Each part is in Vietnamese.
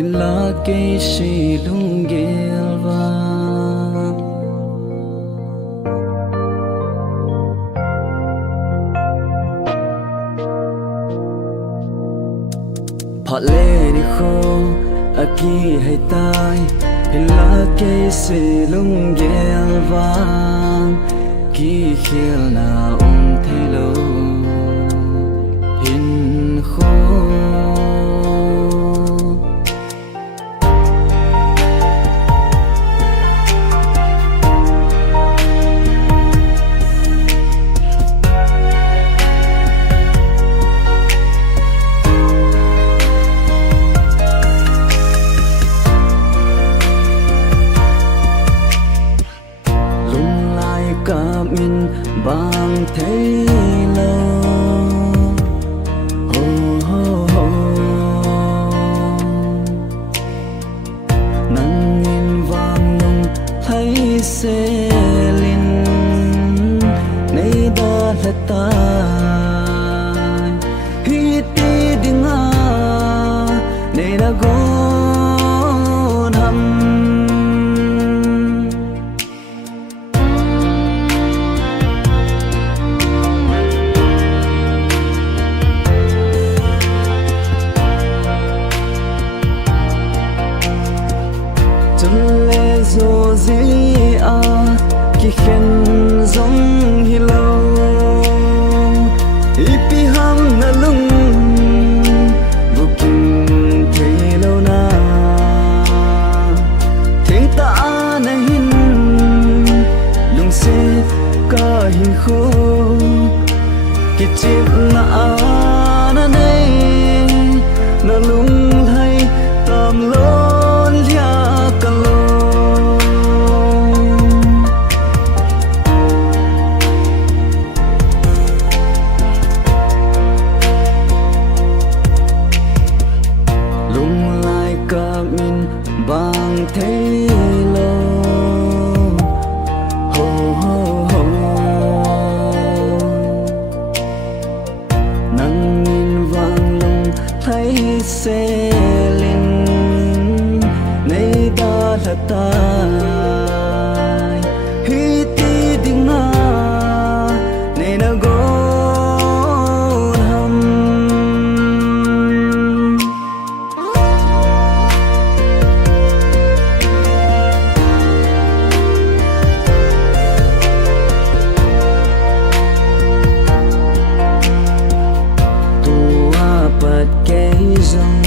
ila ke shi lungelwa phale ni kho aki hai tai ila ke shi lungelwa ki khil na thelo hin kho min bang thấy lâu ho ho ho nắng nhìn vàng lung thấy xe linh nay đã là ta hi ti đừng à nay đã gọn hầm lệ dù gì à khi khen giống hi lâu ipi ham na lung vô kinh thấy lâu na thiên ta na hin lung se cả hin khô ki chip na na nei na lung hay tam lon lia bang thấy lâu ho ho ho nắng nhìn vàng lung thấy xe linh nay đã là ta hi ti đừng à nay đã gọn hầm bật cây rong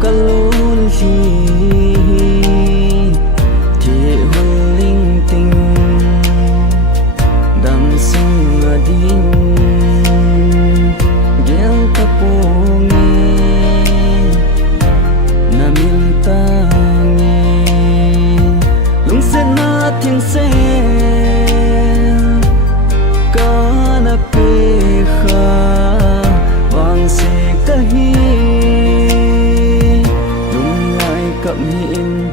có lún khi thì hôn linh tinh đắm sông ở đinh ghen ta buông na min ta nghe lung sen na thiên sen có na pe kha vang se kahi lung lai cậm hin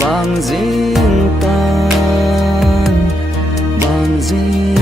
bang riêng tan bang riêng